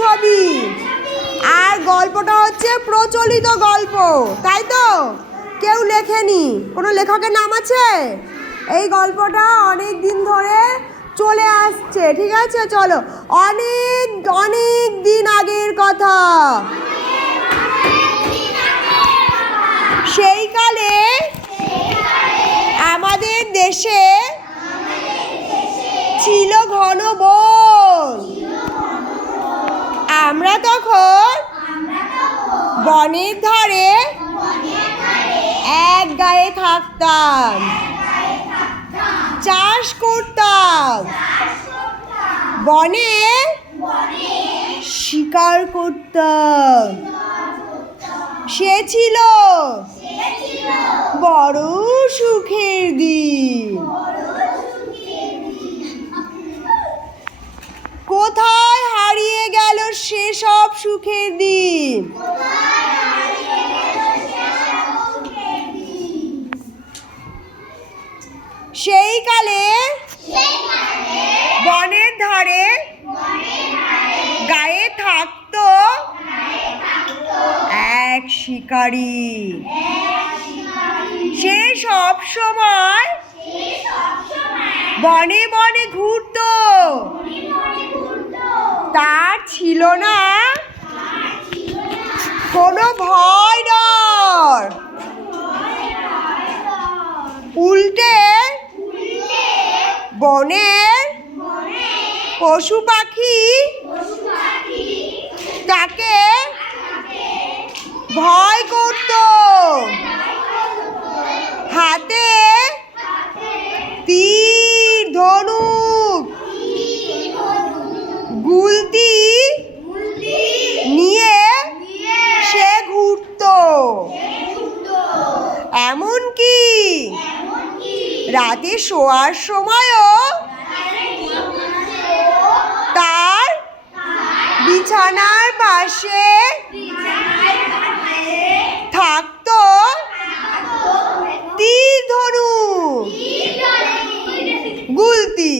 ছবি, আর গল্পটা হচ্ছে প্রচলিত গল্প, তাই তো? কেউ লেখেনি, কোনো লেখকের নাম আছে? এই গল্পটা অনেক দিন ধরে চলে আসছে, ঠিক আছে? চলো, অনেক অনেক দিন আগের কথা। সেই কালে আমাদের দেশে ছিল ঘন বন। আমরা তখন বনের ধারে এক গায়ে থাকতাম, চাষ করতাম, বনে শিকার করতাম। সে ছিল বড় সুখের দিন। কোথায় হারিয়ে গেল সেসব সুখের দিন? সেই কালে বনের ধারে গায়ে থাকতো এক শিকারী। সে সব সময় বনে বনে ঘুরতো। তার ছিল না কোনো ভয় ডর। উল্টে বনের পশু পাখি তাকে ভয় করত। হাতে তীর, ধনুক, গুলতি নিয়ে সে ঘুরত। এমনকি রাতে শোয়ার সময়ও তার বিছানার পাশে থাকতো তীর, ধনুক, গুলতি।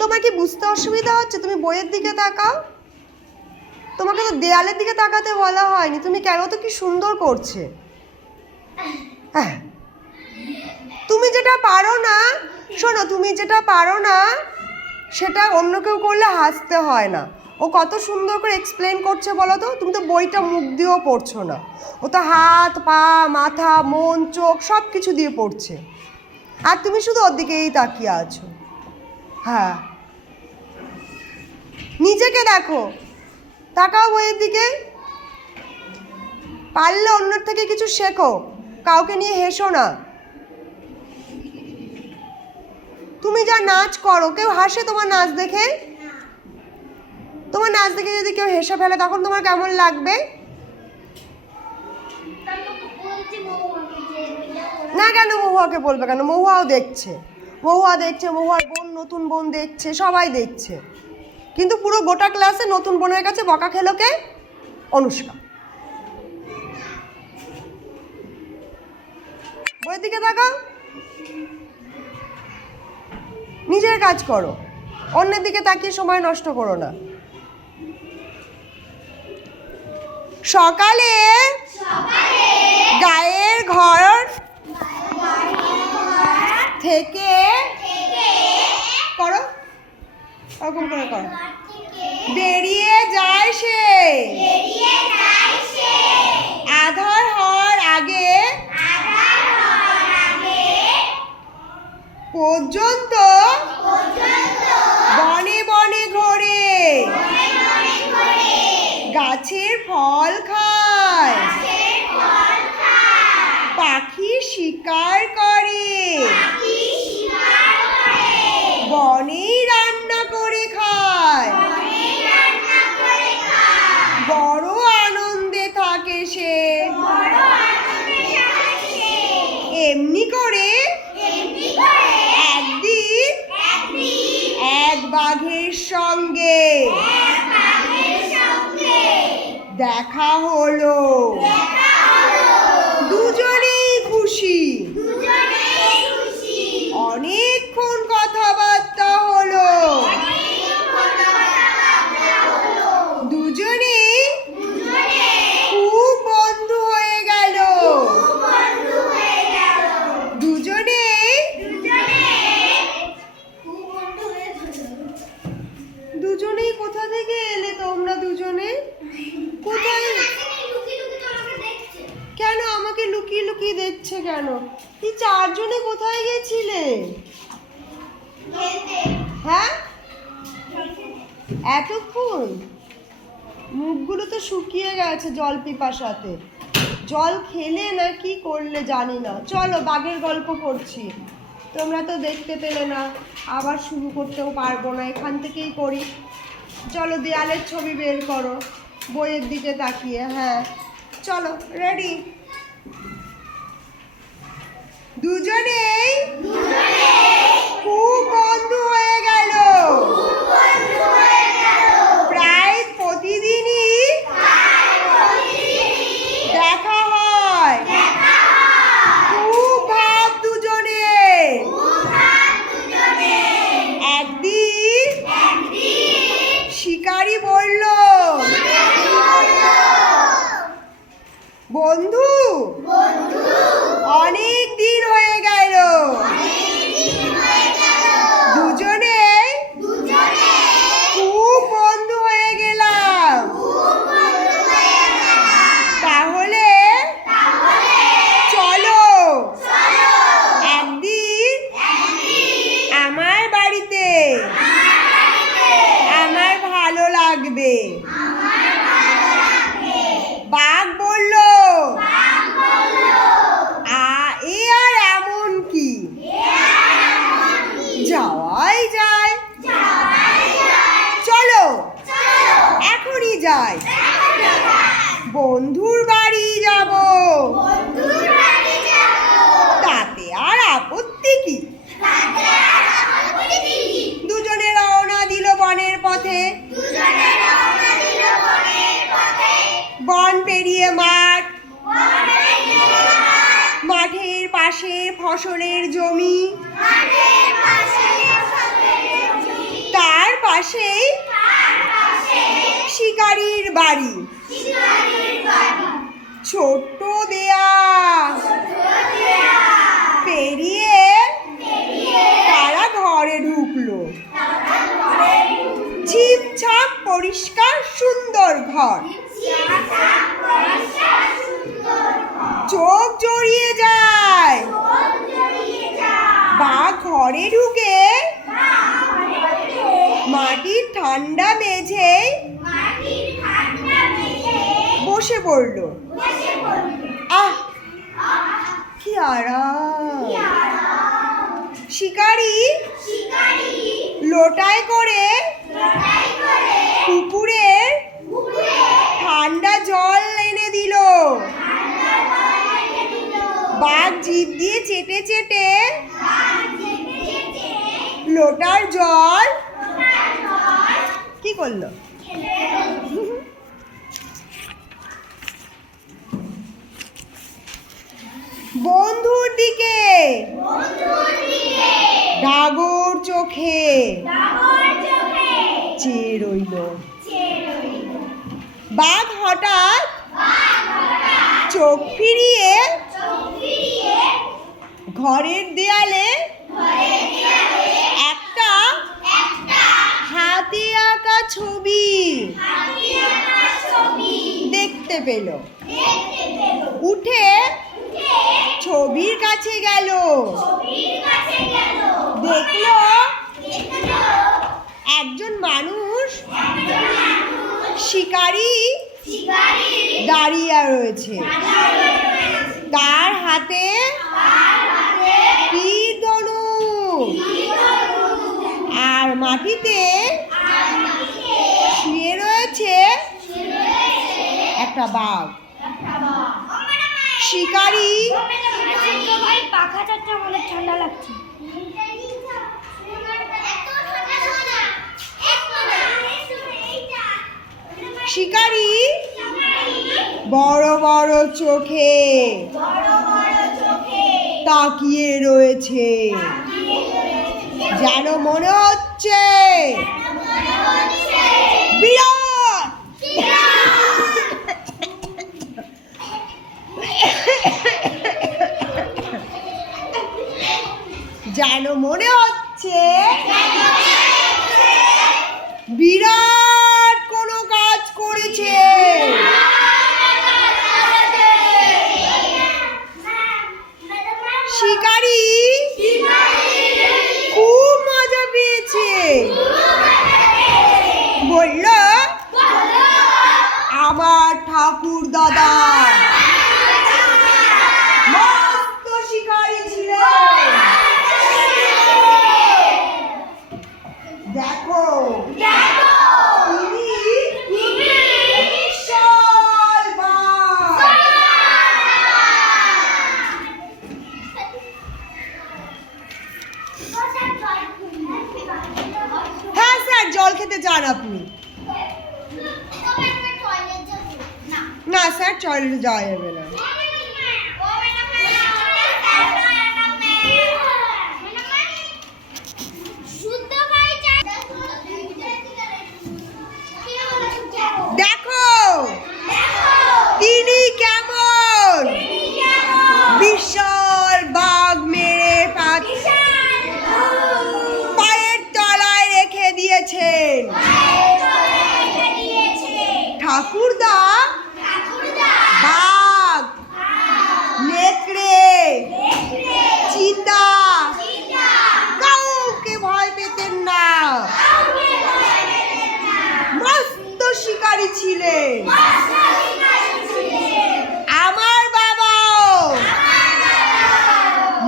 তোমার কি বুঝতে অসুবিধা হচ্ছে? তুমি বইয়ের দিকে তাকাও। তোমাকে তো দেয়ালের দিকে তাকাতে বলা হয়নি। তুমি কেন তো কি সুন্দর করছে। হ্যাঁ, তুমি যেটা পারো না, শোনো, তুমি যেটা পারো না সেটা অন্য কেউ করলে হাসতে হয় না। ও কত সুন্দর করে এক্সপ্লেন করছে বলো তো। তুমি তো বইটা মুখ দিয়েও পড়ছো না, ও তো হাত, পা, মাথা, মন, চোখ সব কিছু দিয়ে পড়ছে, আর তুমি শুধু ওর দিকেই তাকিয়ে আছো। হ্যাঁ, নিজেকে দেখো, তাকাও বইয়ের দিকে। পারলে অন্যের থেকে কিছু শেখো, কাউকে নিয়ে হেসো না। তুমি যা নাচ করো, কেউ হাসে তোমার নাচ দেখে? তোমার নাচ দেখে যদি কেউ হেসে ফেলে তখন তোমার কেমন লাগবে? না, কেন মহুয়াকে বলবে কেন? মহুয়াও দেখছে, মহুয়া দেখছে, মহুয়ার বোন, নতুন বোন দেখছে, সবাই দেখছে। কিন্তু পুরো গোটা ক্লাসে নতুন বোনের কাছে বকা খেলো কে? অনুষ্কা। বইয়ের দিকে তাকাও, নিজের কাজ করো, অন্যের দিকে তাকিয়ে সময় নষ্ট করো না। সকালে গায়ের ঘর থেকে করো, ওরকম করে করো, বেরিয়ে যায় সে। আধার হওয়ার আগে পর্যন্ত বনে বনে ঘোরে, গাছের ফল খায়, পাখি শিকার করে, বনেই রান্না করে খায়, বড় আনন্দে থাকে সে। এমনি করে একদিন এক বাঘের সঙ্গে দেখা হলো। দুজনেই খুশি, অনেকক্ষণ কথাবার্তা চারজনে কোথায় গেছিলে? হ্যাঁ, এতক্ষণ? মুখগুলো তো শুকিয়ে গেছে জল পিপাসাতে। জল খেলে না কি করলে জানি না। চলো বাঘের গল্প করছি, তোমরা তো দেখতে পেলে না, আবার শুরু করতেও পারবো না, এখান থেকেই করি। চলো দেয়ালের ছবি বের করো বইয়ের দিকে তাকিয়ে। হ্যাঁ চলো, রেডি? দুজনেই খুব বন্ধু হয়ে গেল। প্রায় প্রতিদিনই দেখা হয়। খুব ভাব দুজনের। একদিন শিকারী বলল, বন্ধু অনেক দিন হয়ে গেল, দুজনে খুব বন্ধু হয়ে গেলাম। তাহলে চলো একদিন আমার বাড়িতে, আমার ভালো লাগবে। বাঘ বলল, এ আর এমন কি, যাওয়াই যায়। চলো এখনই যাই, বন্ধুর বাড়ি যাব, তাতে আর আপত্তি কি। দুজনে রওনা দিল বনের পথে। বন পেরিয়ে মাঠ, মাঠের পাশে ফসলের জমি, তার পাশেই শিকারীর বাড়ি। ছোট্ট দেয়াল পেরিয়ে তারা ঘরে ঢুকলো। ঝিপঝাপ পরিষ্কার সুন্দর ঘর, চোখ জড়িয়ে যায়। বাঘ ঘরে ঢুকে মাটির ঠান্ডা মেঝে বসে পড়ল। আহ কি আরাম! শিকারী লোটায় করে পুকুরের ঠান্ডা জল এনে দিল। বাঘ জিভ দিয়ে চেটে চেটে লোটার জল কি করলো? বন্ধুর দিকে ডাগর চোখে চেয়ে রইল। বাঘ হঠাৎ চোখ ফিরিয়ে ঘরের দেয়ালে একটা হাতে আঁকা ছবি দেখতে পেল। উঠে ছবির কাছে গেল, দেখলো একজন মানুষ শিকারী দাঁড়িয়ে রয়েছে। তার হাতে তীর ধনুক, আর মাটিতে শুয়ে রয়েছে একটা বাঘ। শিকারী পাখা চারটা আমাদের ঠান্ডা লাগছে। শিকারী বড় বড় চোখে তাকিয়ে রয়েছে, যেন মনে হচ্ছে বিরাট। যেন মনে হচ্ছে বিরাট কোনো কাজ করেছে। শিকারী খুব মজা পেয়েছে। বলল আমার ঠাকুর দাদা মস্ত শিকারী ছিল। দেখো তিনি বিশাল বাঘ। হ্যাঁ স্যার, জল খেতে চান আপনি? না স্যার, টয়লেটে যাওয়া যাবে না। দেখো তিনি কেমন বিশাল বাঘ মেরে পায়ের তলায় রেখে দিয়েছেন। ঠাকুরদা বাঘ, নেকড়ে, চিতা কাউকে ভয় পেতেন না। মস্ত শিকারী ছিলেন। আমার বাবাও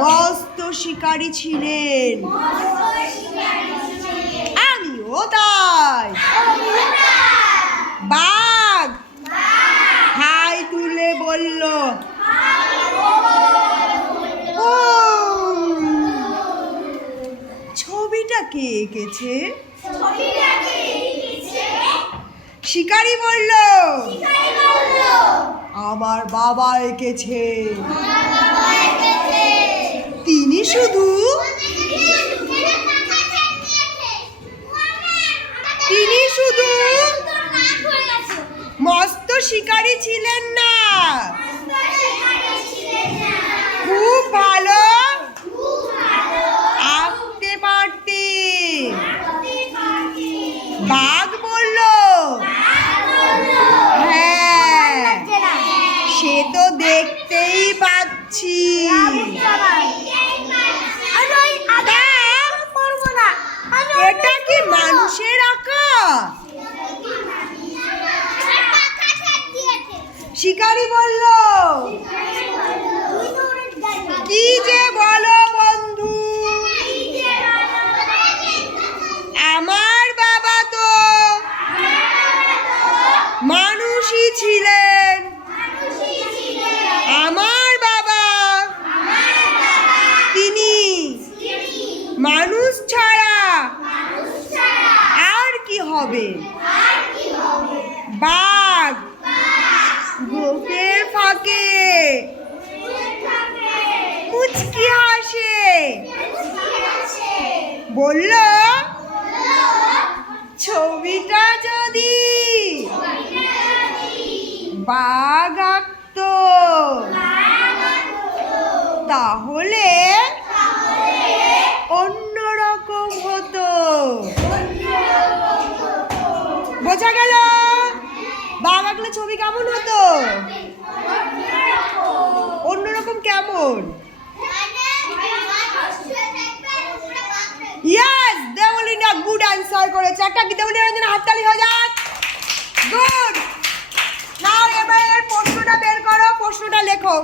মস্ত শিকারী ছিলেন। আমিও তাই। বাঘ হাই তুলে বলল, ও ছবিটা কে এঁকেছে? শিকারী বলল, আমার বাবা এঁকেছে। তিনি শুধু মস্ত শিকারী ছিলেন না, খুব ভালো আঁকতে পারতেন। বাঘ বলল, হ্যাঁ সে তো দেখতেই পাচ্ছি। এটা কি মানুষের আঁকা? শিকারী বলল, কি যে বলো বন্ধু, আমার বাবা তো মানুষই ছিলেন। আমার বাবা তিনি মানুষ ছাড়া আর কি হবে? বাঘ গোপের ফাঁকে মুচকি হাসে, বলল, ছবিটা যদি বাঘ আঁকতো তাহলে অন্যরকম হতো। বোঝা গেল? বাঘ আঁকলে ছবি কেমন হতো? অন্যরকম কেমন? ইয়েস, দেওয়ালিনা গুড অ্যান্সার করেছে। একটা কি দেওয়ালিনার জন্য হাততালি হয়ে যাক। গুড। নাও এবার প্রশ্নটা বের করো, প্রশ্নটা লেখো।